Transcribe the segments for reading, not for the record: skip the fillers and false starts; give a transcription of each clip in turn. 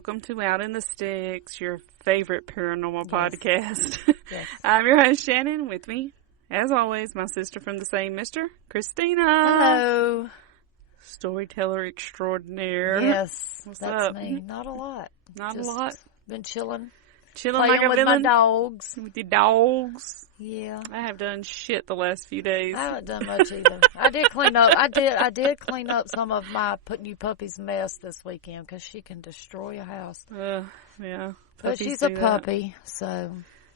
Welcome to Out in the Sticks, your favorite paranormal podcast. Yes. I'm your host, Shannon. With me, as always, my sister from the same mister, Christina. Hello. Storyteller extraordinaire. Yes, What's that's up? me. Not a lot. Not Just a lot. Been chilling. Chilling Playing like a with villain. my dogs. With the dogs. Yeah. I have done shit the last few days. I haven't done much either. I did clean up. I did clean up some of my new puppy's mess this weekend because she can destroy a house. Yeah. But she's a puppy, so.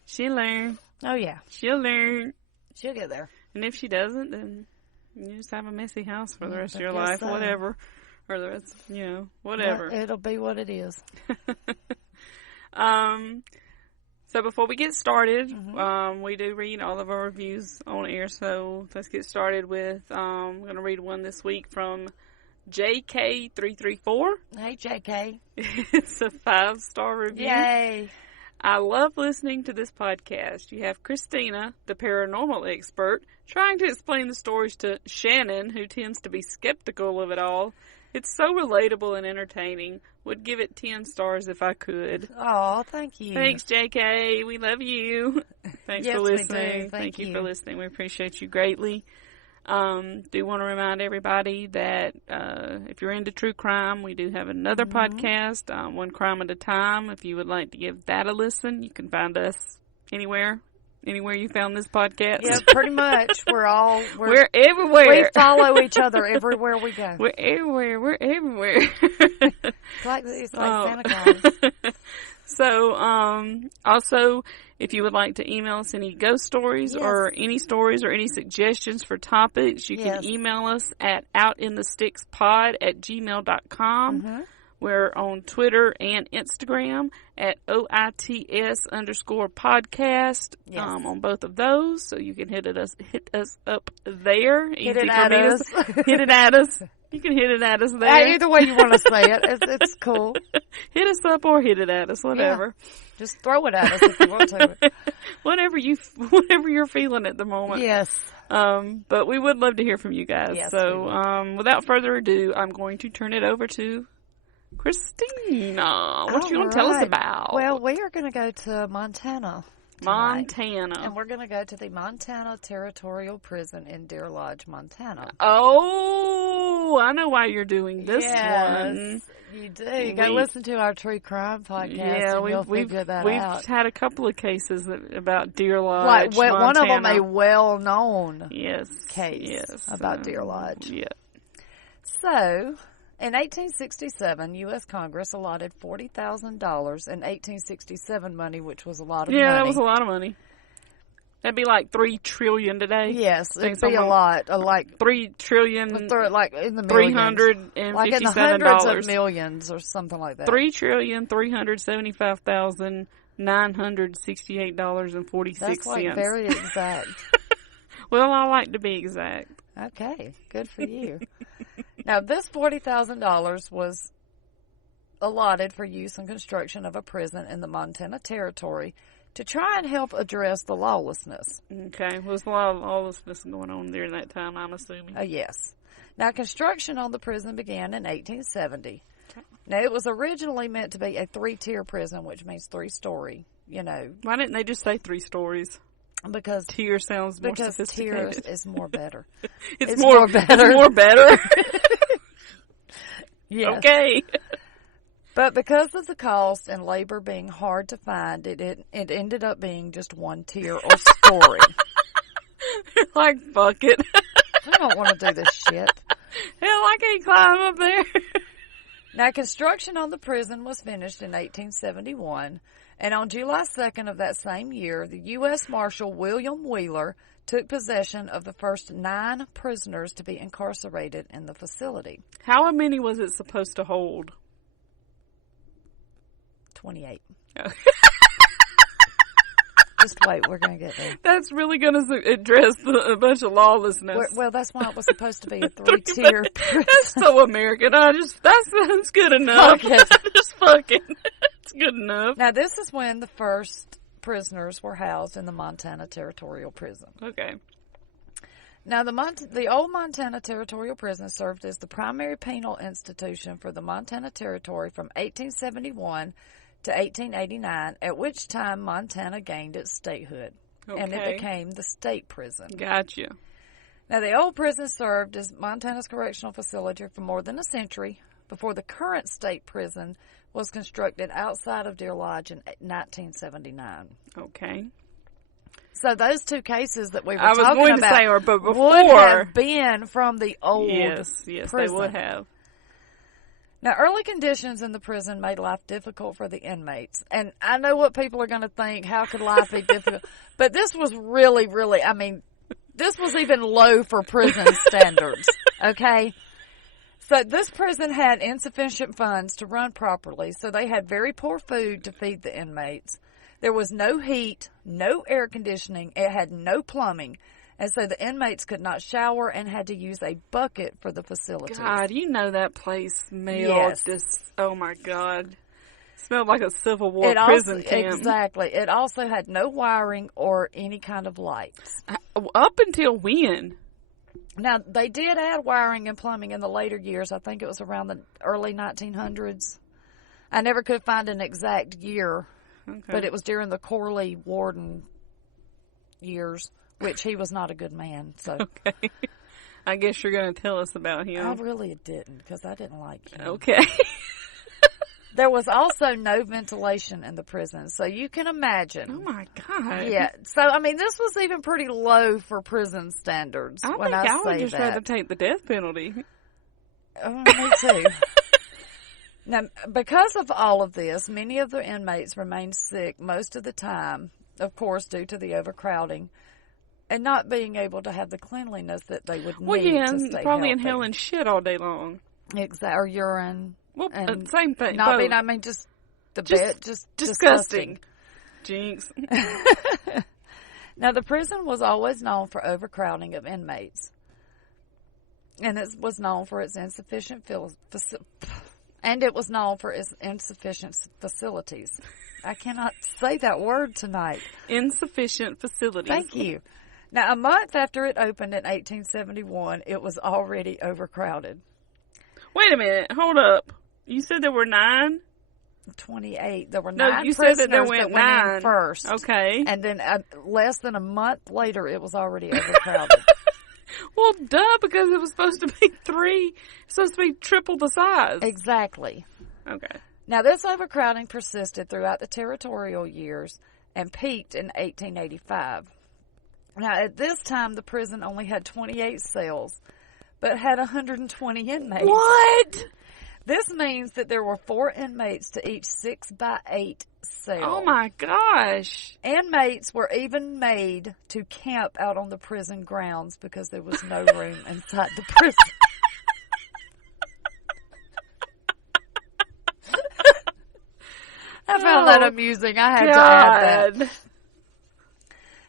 She'll learn. Oh yeah, She'll learn. she'll get there. And if she doesn't, then you just have a messy house for the rest of your guess life, so. whatever. Or the rest, whatever. It'll be what it is. So before we get started, we do read all of our reviews on air. So let's get started with, I'm going to read one this week from JK334. Hey, JK. It's a 5-star review. Yay. I love listening to this podcast. You have Christina, the paranormal expert, trying to explain the stories to Shannon, who tends to be skeptical of it all. It's so relatable and entertaining. Would give it 10 stars if I could. Oh, thank you. Thanks, JK. We love you. Thanks Yes, for we do. listening. Thank you you. for listening. We appreciate you greatly. Do want to remind everybody that if you're into true crime, we do have another podcast, One Crime at a Time. If you would like to give that a listen, you can find us anywhere you found this podcast. Yeah, pretty much. We're everywhere. We follow each other everywhere we go. We're everywhere. It's like Santa Claus. So, also, if you would like to email us any ghost stories or any suggestions for topics, you can email us at outinthestickspod@gmail.com. We're on Twitter and Instagram at OITS_podcast on both of those. So you can hit us up there. Hit it at us. Hit it at us. You can hit it at us there. Either way you want to say it, it's cool. Hit us up or hit it at us, whatever. Yeah. Just throw it at us if you want to. whatever you're feeling at the moment. Yes. But we would love to hear from you guys. Yes, so, without further ado, I'm going to turn it over to Christina. What you want to tell us about? Well, we are going to go to Montana tonight. And we're going to go to the Montana Territorial Prison in Deer Lodge, Montana. Oh, I know why you're doing this one. You do. Go listen to our true crime podcast and you'll figure that out. We've had a couple of cases about Deer Lodge, Like, one of them Montana. a well-known case about Deer Lodge. Yeah. So, in 1867, U.S. Congress allotted $40,000 in 1867 money, which was a lot of money. Yeah, that was a lot of money. That'd be like $3 trillion today. Yes, it'd be a lot. Like $3 trillion, like in the millions. $357. Like in the hundreds of millions or something like that. $3,375,968.46. That's like very exact. Well, I like to be exact. Okay, good for you. Now, this $40,000 was allotted for use in construction of a prison in the Montana Territory to try and help address the lawlessness. Okay, well, there's a lot of lawlessness going on during that time, I'm assuming. Yes. Now, construction on the prison began in 1870. Okay. Now, it was originally meant to be a 3-tier prison, which means 3-story, Why didn't they just say 3 stories? Because tier sounds more sophisticated. Tier is more better. It's more better. It's more better. Yes. Okay. But because of the cost and labor being hard to find, it ended up being just 1 tier or story. Like, fuck it. I don't want to do this shit. Hell, I can't climb up there. Now, construction on the prison was finished in 1871, and on July 2nd of that same year, the U.S. Marshal William Wheeler took possession of the first 9 prisoners to be incarcerated in the facility. How many was it supposed to hold? 28. Oh. Just wait, we're going to get there. That's really going to address a bunch of lawlessness. Well, that's why it was supposed to be a 3-tier prison. That's so American. That's good enough. Fuck it. Just fucking. It's good enough. Now, this is when the first prisoners were housed in the Montana Territorial Prison. Okay. Now, the old Montana Territorial Prison served as the primary penal institution for the Montana Territory from 1871 to 1889, at which time Montana gained its statehood. Okay. And it became the state prison. Gotcha. Now, the old prison served as Montana's correctional facility for more than a century before the current state prison was constructed outside of Deer Lodge in 1979. Okay. So those two cases that we were I was talking going about to say, but before, would have been from the old yes, prison. they would have. Now, early conditions in the prison made life difficult for the inmates. And I know what people are going to think, how could life be difficult? But this was really, really, I mean, this was even low for prison standards, okay? So this prison had insufficient funds to run properly, so they had very poor food to feed the inmates. There was no heat, no air conditioning, it had no plumbing, and so the inmates could not shower and had to use a bucket for the facilities. God, you know that place smelled oh my God. Smelled like a Civil War prison camp. Exactly. It also had no wiring or any kind of lights. Up until when? Now, they did add wiring and plumbing in the later years. I think it was around the early 1900s. I never could find an exact year, but it was during the Corley Warden years, which he was not a good man. So, okay. I guess you're going to tell us about him. I really didn't, because I didn't like him. Okay. There was also no ventilation in the prison, so you can imagine. Oh, my God. Yeah. So, I mean, this was even pretty low for prison standards. I would just that. rather take the death penalty. Oh, me too. Now, because of all of this, many of the inmates remained sick most of the time, of course, due to the overcrowding and not being able to have the cleanliness that they would need to stay probably healthy. inhaling shit all day long. Or urine. Well, same thing. Just the bed, just disgusting. Jinx. Now, the prison was always known for overcrowding of inmates, and it was known for its insufficient facilities. I cannot say that word tonight. Insufficient facilities. Thank you. Now, a month after it opened in 1871, it was already overcrowded. Wait a minute. Hold up. You said there were 9? 28. There were 9 No, you prisoners said that there went 9 in first. Okay. And then less than a month later, it was already overcrowded. Well, duh, because it was supposed to be 3. It's supposed to be triple the size. Exactly. Okay. Now, this overcrowding persisted throughout the territorial years and peaked in 1885. Now, at this time, the prison only had 28 cells, but had 120 inmates. What? This means that there were 4 inmates to each 6x8 cell. Oh my gosh. Inmates were even made to camp out on the prison grounds because there was no room inside the prison. I found that amusing. I had to add that.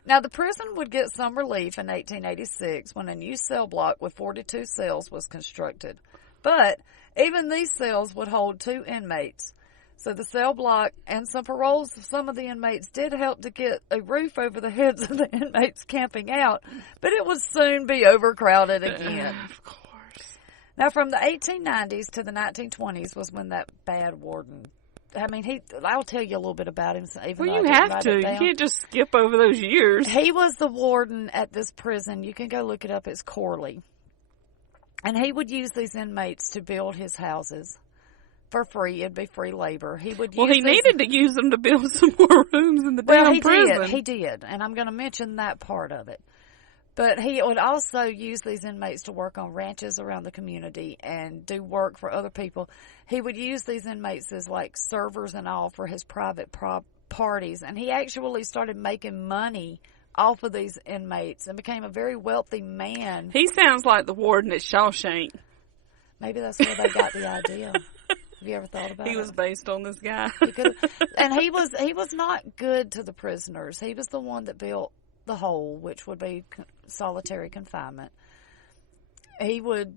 Now, the prison would get some relief in 1886 when a new cell block with 42 cells was constructed. But even these cells would hold 2 inmates. So the cell block and some paroles of some of the inmates did help to get a roof over the heads of the inmates camping out, but it would soon be overcrowded again. Of course. Now, from the 1890s to the 1920s was when that bad warden, I'll tell you a little bit about him. Well, you have to. You can't just skip over those years. He was the warden at this prison. You can go look it up. It's Corley. And he would use these inmates to build his houses for free. It'd be free labor. He needed to use them to build some more rooms in the damn prison. He did. And I'm going to mention that part of it. But he would also use these inmates to work on ranches around the community and do work for other people. He would use these inmates as like servers and all for his private parties. And he actually started making money off of these inmates and became a very wealthy man. He sounds like the warden at Shawshank. Maybe that's where they got the idea. Have you ever thought about it? He was based on this guy. And he was not good to the prisoners. He was the one that built the hole, which would be solitary confinement. He was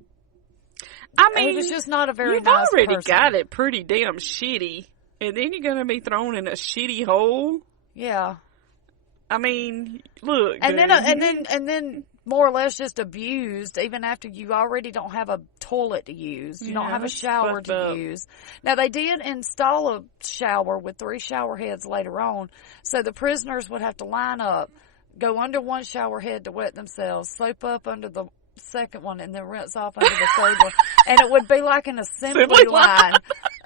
just not a very nice person. You've already got it pretty damn shitty, and then you're going to be thrown in a shitty hole? Yeah. I mean, look, and dude. then more or less just abused, even after you already don't have a toilet to use. You don't have a that's shower fucked to up. use. Now, they did install a shower with 3 shower heads later on, so the prisoners would have to line up, go under one shower head to wet themselves, soap up under the second one, and then rinse off under the third one. And it would be like an assembly line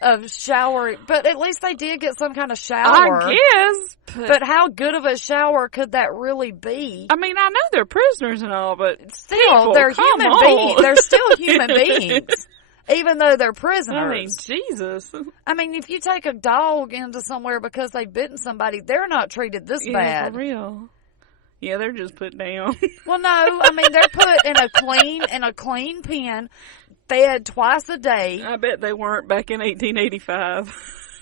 of shower. But at least they did get some kind of shower. I guess. But how good of a shower could that really be? I mean, I know they're prisoners and all, but Still, people, they're come human on. beings. They're still human beings, even though they're prisoners. I mean, Jesus. I mean, if you take a dog into somewhere because they've bitten somebody, they're not treated this Yeah, bad. for real. Yeah, they're just put down. Well, no, I mean they're put in a clean pen, fed twice a day. I bet they weren't back in 1885.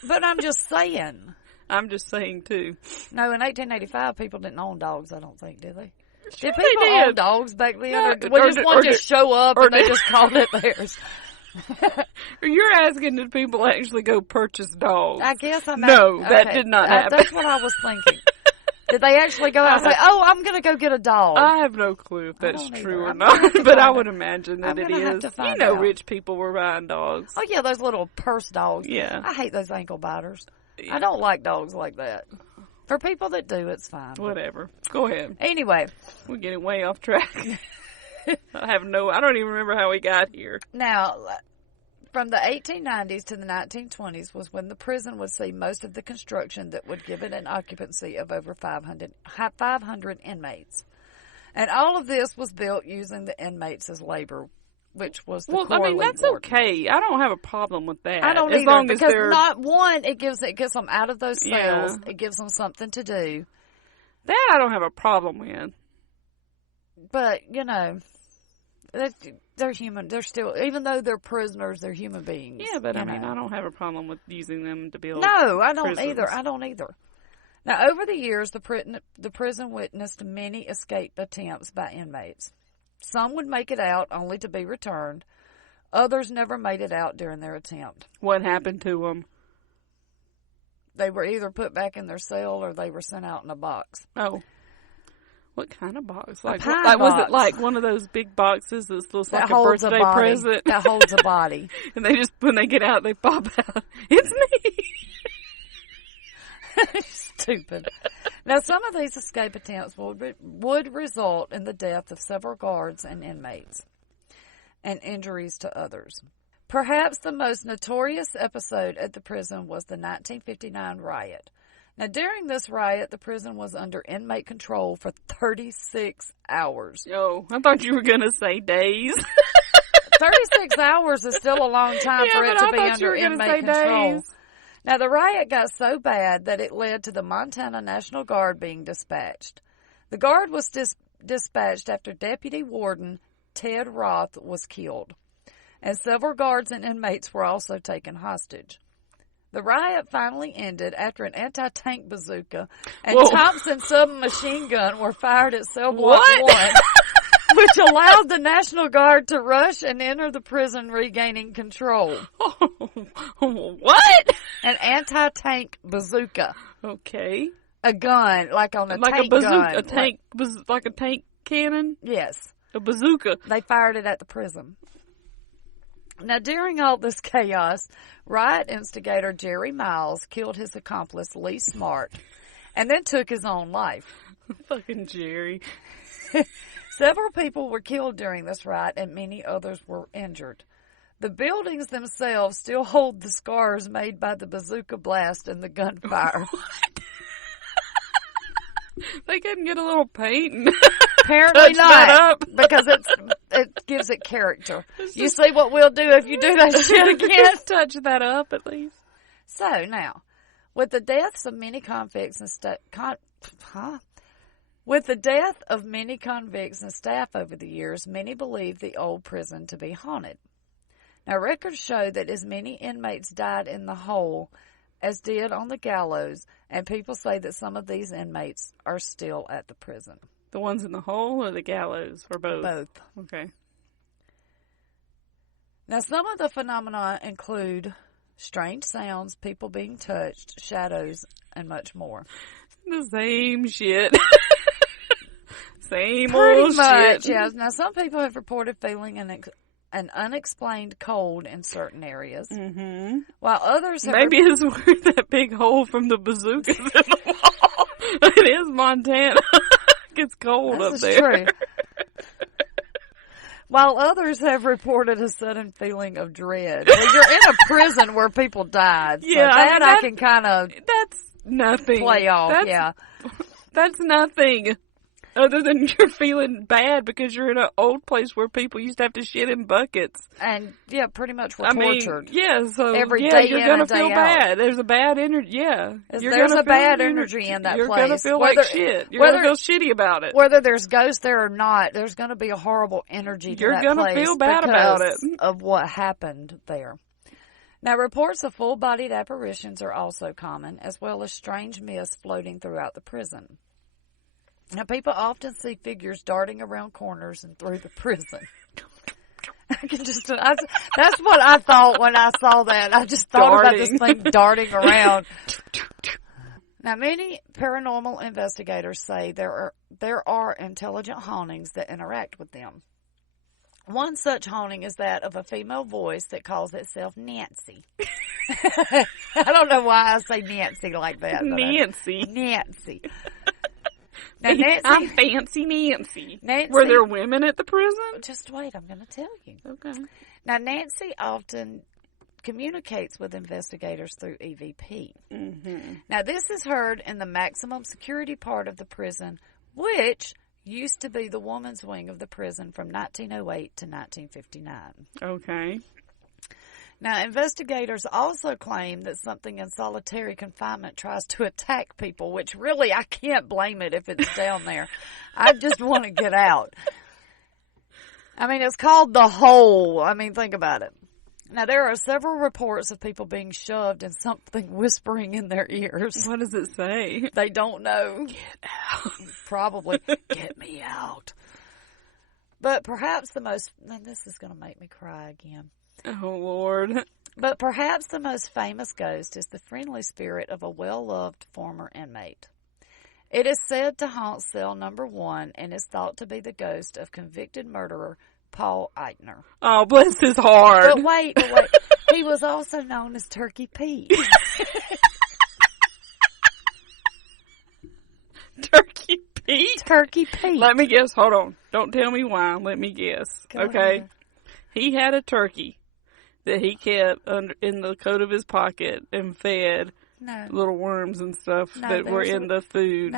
But I'm just saying. I'm just saying, too. No, in 1885, people didn't own dogs. I don't think, did they? Sure Did people they did. own dogs back then? No, or just one just show up and they just called it theirs? You're asking did people actually go purchase dogs? I guess I'm No, that okay. did not happen. That's what I was thinking. Did they actually go out and say, "Oh, I'm going to go get a dog"? I have no clue if that's don't true either. or I'm gonna have not, to but I find would out. imagine that I'm it gonna have is. to find You know, out. rich people were buying dogs. Oh yeah, those little purse dogs. Yeah. I hate those ankle biters. I don't like dogs like that. For people that do, it's fine. Whatever. Go ahead. Anyway, We're getting way off track. I don't even remember how we got here. now, from the 1890s to the 1920s was when the prison would see most of the construction that would give it an occupancy of over 500 inmates. And all of this was built using the inmates as labor, which was the core lead that's warden. okay. I don't have a problem with that. I don't as either, long as because they're not one, it gets them out of those cells. Yeah. It gives them something to do. that I don't have a problem with. But, you know, they're human. They're still, even though they're prisoners, they're human beings. Yeah, but you I mean, know. I don't have a problem with using them to build. No, I don't prisons. either. I don't either. Now, over the years, the prison witnessed many escape attempts by inmates. Some would make it out only to be returned. Others never made it out during their attempt. What happened to them? They were either put back in their cell or they were sent out in a box. Oh. What kind of box? Like, pine was box. it like one of those big boxes that looks like That a holds birthday body. present? That holds a body. And they just, when they get out, they pop out. It's me! Stupid. Now, some of these escape attempts would result in the death of several guards and inmates, and injuries to others. Perhaps the most notorious episode at the prison was the 1959 riot. Now, during this riot, the prison was under inmate control for 36 hours. Oh, I thought you were going to say days. 36 hours is still a long time for it to be under inmate control. Days. Now, the riot got so bad that it led to the Montana National Guard being dispatched. The Guard was dispatched after Deputy Warden Ted Roth was killed, and several guards and inmates were also taken hostage. The riot finally ended after an anti-tank bazooka and Thompson submachine gun were fired at Cell Block 1, which allowed the National Guard to rush and enter the prison, regaining control. What? An anti-tank bazooka. Okay. A gun, like on a Like tank a bazooka, gun. a tank, like a tank cannon? Yes. A bazooka. They fired it at the prison. Now, during all this chaos, riot instigator Jerry Miles killed his accomplice Lee Smart and then took his own life. Fucking Jerry. Several people were killed during this riot and many others were injured. The buildings themselves still hold the scars made by the bazooka blast and the gunfire. They couldn't get a little paint and Apparently touch that not, up. because it gives it character. You see what we'll do if you do that shit again? Touch that up at least. So now, with the deaths of many convicts and with the death of many convicts and staff over the years, many believe the old prison to be haunted. Now, records show that as many inmates died in the hole as did on the gallows, and people say that some of these inmates are still at the prison. The ones in the hole or the gallows? Or both? Both. Okay. Now, some of the phenomena include strange sounds, people being touched, shadows, and much more. The same shit. Same Pretty old much, shit. yeah. Now, some people have reported feeling an unexplained cold in certain areas, while others have Maybe it's where that big hole from the bazookas in the wall. It is Montana. It gets cold up there. True. While others have reported a sudden feeling of dread. Well, you're in a prison where people died. So that I can kind of that's nothing. Play off, That's nothing. Other than you're feeling bad because you're in an old place where people used to have to shit in buckets. And, pretty much were tortured. So every day you're going to day feel out. bad. There's a bad energy, There's a bad energy in that you're place. You're going to feel like shit. You're going to feel shitty about it. Whether there's ghosts there or not, there's going to be a horrible energy to that place. You're going to feel bad about it. Of what happened there. Now, reports of full-bodied apparitions are also common, as well as strange mists floating throughout the prison. Now, people often see figures darting around corners and through the prison. That's what I thought when I saw that. I just thought about this thing darting around. Now, many paranormal investigators say there are intelligent hauntings that interact with them. One such haunting is that of a female voice that calls itself Nancy. I don't know why I say Nancy like that. Nancy. Now, Nancy, I'm Fancy Nancy. Were there women at the prison? Just wait, I'm going to tell you. Okay. Now, Nancy often communicates with investigators through EVP. Now, this is heard in the maximum security part of the prison, which used to be the woman's wing of the prison from 1908 to 1959. Okay. Now, investigators also claim that something in solitary confinement tries to attack people, which really I can't blame it if it's down there. I just want to get out. I mean, it's called the hole. I mean, think about it. Now, there are several reports of people being shoved and something whispering in their ears. What does it say? They don't know. Get out. Probably. Get me out. But perhaps and this is going to make me cry again. Oh, Lord. But perhaps the most famous ghost is the friendly spirit of a well-loved former inmate. It is said to haunt cell number 1 and is thought to be the ghost of convicted murderer Paul Eitner. Oh, bless his heart. But wait. He was also known as Turkey Pete. Turkey Pete? Turkey Pete. Let me guess. Hold on. Don't tell me why. Let me guess. Go okay. ahead. He had a turkey that he kept in the coat of his pocket and fed little worms and stuff that were in the food.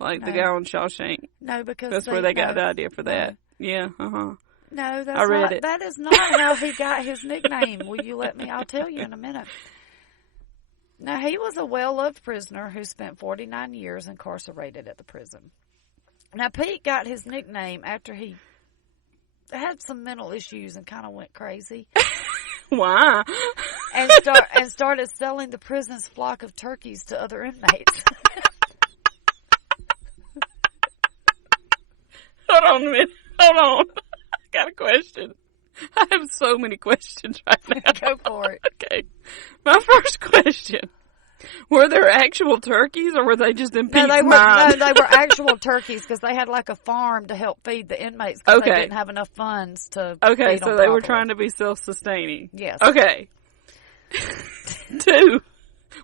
Like the guy on Shawshank. No, because that's where they got the idea for that. Yeah, No, that's I read it. That is not how he got his nickname. Will you let me? I'll tell you in a minute. Now, he was a well-loved prisoner who spent 49 years incarcerated at the prison. Now, Pete got his nickname after he had some mental issues and kind of went crazy. Why? And started selling the prison's flock of turkeys to other inmates. Hold on a minute. Hold on. I got a question. I have so many questions right now. Go for it. Okay. My first question. Were there actual turkeys or were they just in Pete's mind? No, they were actual turkeys because they had like a farm to help feed the inmates because they didn't have enough funds to Okay, feed so them they properly. were trying to be self-sustaining. Yes. Okay. 2,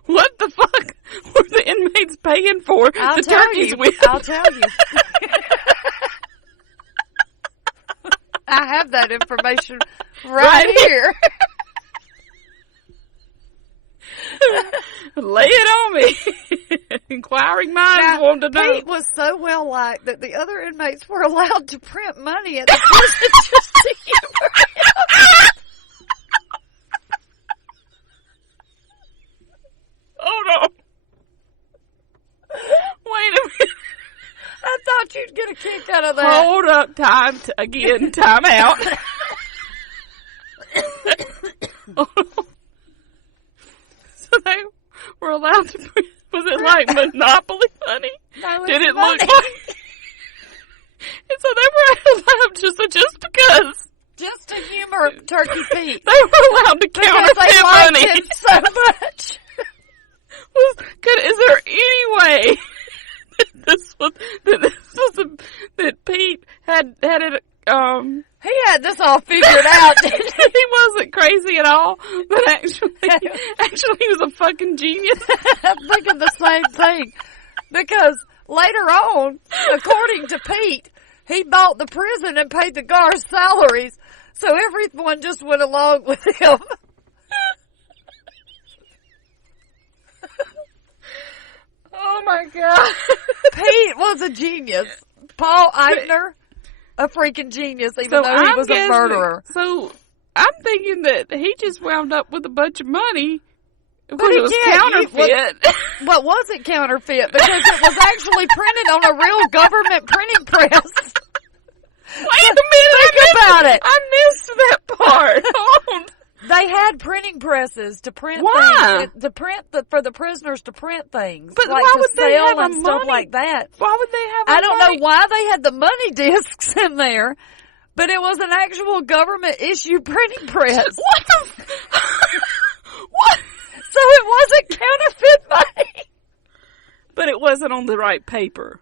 what the fuck were the inmates paying for the turkeys with? I'll tell you. I have that information right here. Lay it on me. Inquiring minds want to know. Pete was so well liked that the other inmates were allowed to print money at the prison just to humor him. Hold on. Wait a minute. I thought you'd get a kick out of that. Hold up. Time out. So they were allowed to print, was it like Monopoly money? No, Did it money. look like? And so they were allowed just because. Just to humor Turkey Pete. They were allowed to counterfeit because they liked money. him so much. Because Is there any way that Pete had it? He had this all figured out. He wasn't crazy at all, but actually he was a fucking genius. I'm thinking the same thing. Because later on, according to Pete, he bought the prison and paid the guards' salaries, so everyone just went along with him. Oh my God. Pete was a genius. Paul Eichner, a freaking genius, even though he was a murderer. So I'm thinking that he just wound up with a bunch of money. But it was counterfeit. What was it counterfeit? Because it was actually printed on a real government printing press. Wait a minute. Think about it. I missed that part. They had printing presses to print things, for the prisoners to print things. But like why to would they sell have and stuff money? like that. Why would they have I don't know why they had the money discs in there, but it was an actual government issued printing press. What the what? So it wasn't counterfeit money. But it wasn't on the right paper.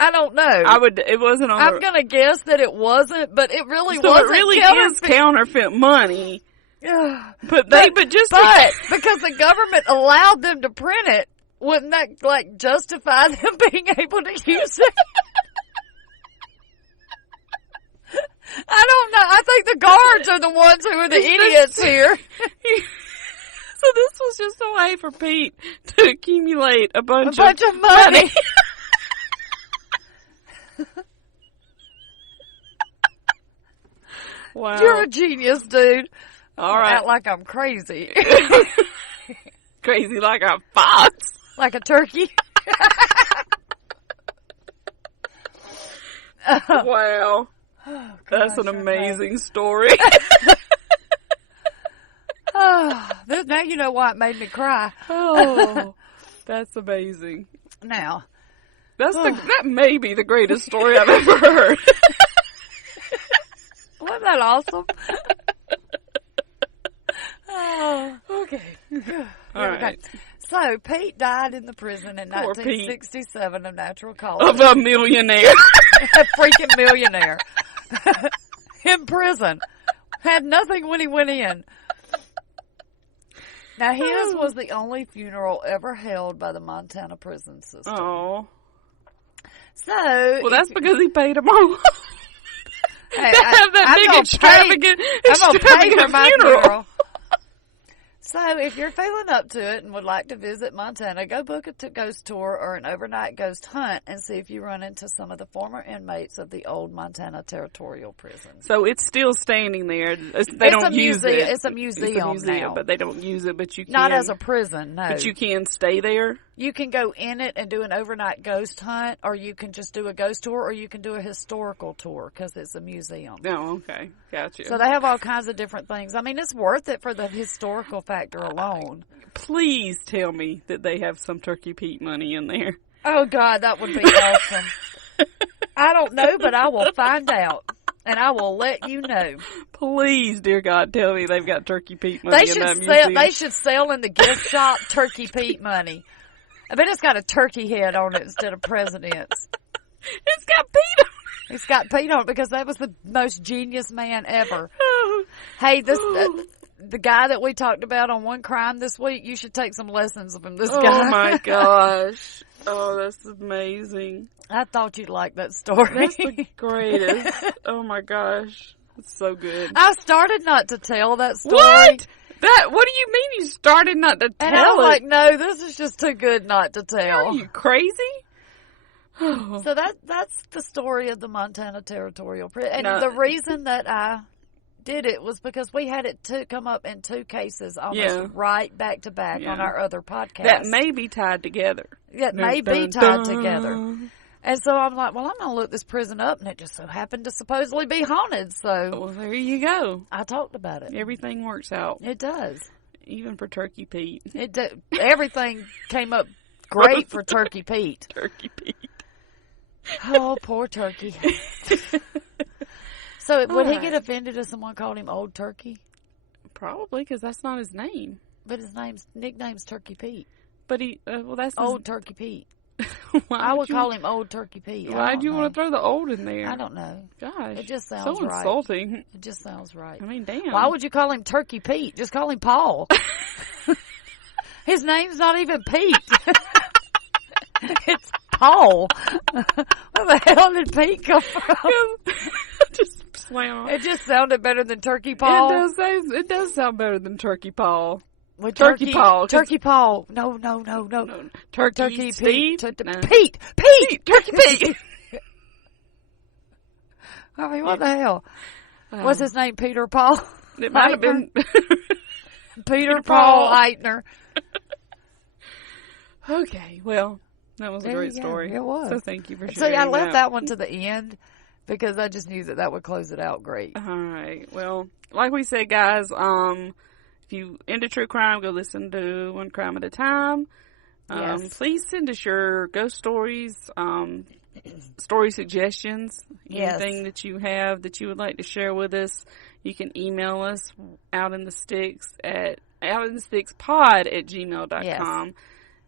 I don't know. It wasn't on I'm gonna guess that it wasn't, but it really wasn't. So it really is counterfeit money. But because the government allowed them to print it, wouldn't that justify them being able to use it? I don't know. I think the guards are the ones who are the idiots here. So this was just a way for Pete to accumulate a bunch of money. Wow. You're a genius, dude. All right. Act like I'm crazy. Crazy like a fox. Like a turkey. Wow. Oh, that's an amazing story. Now you know why it made me cry. Oh, that's amazing. Now, that may be the greatest story I've ever heard. Wasn't that awesome? Oh, okay. All right. So, Pete died in the prison in 1967 of natural causes. Of a millionaire. A freaking millionaire. In prison. Had nothing when he went in. Now, his was the only funeral ever held by the Montana prison system. Oh. So. Well, that's because he paid them all. Hey, have that big extravagant funeral. So, if you're feeling up to it and would like to visit Montana, go book a ghost tour or an overnight ghost hunt and see if you run into some of the former inmates of the old Montana Territorial Prison. So, it's still standing there. They don't use it. It's a museum now. But they don't use it, but you can. Not as a prison, no. But you can stay there? You can go in it and do an overnight ghost hunt, or you can just do a ghost tour, or you can do a historical tour because it's a museum. Oh, okay. Gotcha. So they have all kinds of different things. I mean, it's worth it for the historical factor alone. Please tell me that they have some Turkey Pete money in there. Oh, God, that would be awesome. I don't know, but I will find out, and I will let you know. Please, dear God, tell me they've got Turkey Pete money in that museum. They should sell in the gift shop Turkey Pete money. I bet it's got a turkey head on it instead of presidents. It's got Pete on it. It's got Pete on it because that was the most genius man ever. Hey, the guy that we talked about on One Crime this week, you should take some lessons from this guy. Oh, my gosh. Oh, that's amazing. I thought you'd like that story. That's the greatest. Oh, my gosh. It's so good. I started not to tell that story. What? What do you mean you started not to tell and I was like, no, this is just too good not to tell. Are you crazy? So that's the story of the Montana Territorial Prison. And the reason that I did it was because we had it come up in two cases almost right back to back on our other podcast. That may be tied together. That may be tied together. And so I'm like, well, I'm going to look this prison up, and it just so happened to supposedly be haunted. So well, there you go. I talked about it. Everything works out. It does. Even for Turkey Pete. Everything came up great for Turkey Pete. Turkey Pete. Oh, poor Turkey. So would he get offended if someone called him Old Turkey? Probably, because that's not his name. But his nickname's Turkey Pete. But he, well, that's Old Turkey Pete. Why I would you, call him Old Turkey Pete. Why'd you want to throw the old in there? I don't know. Gosh, It just sounds so right. insulting. It just sounds right. I mean, damn. Why would you call him Turkey Pete? Just call him Paul. His name's not even Pete. It's Paul. Where the hell did Pete come from? Just slam. It just sounded better than Turkey Paul. It does sound better than Turkey Paul. Well, Turkey Paul. Turkey Paul. No. Turkey Pete. Steve? No. Pete. Turkey Pete. I mean, what the hell? What's his name? Peter Paul? It might have been Peter Paul Eitner. Okay, well, that was a great story. It was. So thank you for sharing. See, I left that one to the end because I just knew that would close it out great. All right. Well, like we said, guys, if you into true crime, go listen to One Crime at a Time. Yes. Please send us your ghost stories, story suggestions, anything that you have that you would like to share with us. You can email us outinthestickspod@gmail.com. Yes.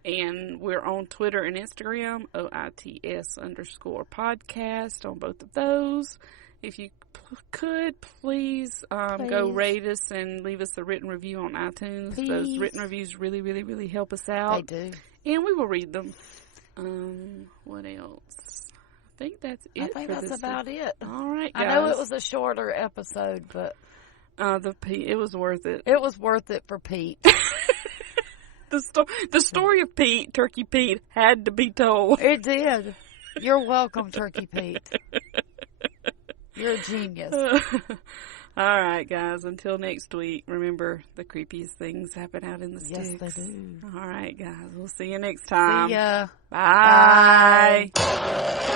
And we're on Twitter and Instagram, OITS_podcast on both of those. If you could, please go rate us and leave us a written review on iTunes. Please. Those written reviews really, really, really help us out. They do. And we will read them. What else? I think that's it. I think that's about it. All right, guys. I know it was a shorter episode, but it was worth it. It was worth it for Pete. The story of Pete, Turkey Pete, had to be told. It did. You're welcome, Turkey Pete. You're a genius. All right, guys. Until next week, remember the creepiest things happen out in the sticks. Yes, they do. All right, guys. We'll see you next time. See ya. Bye. Bye.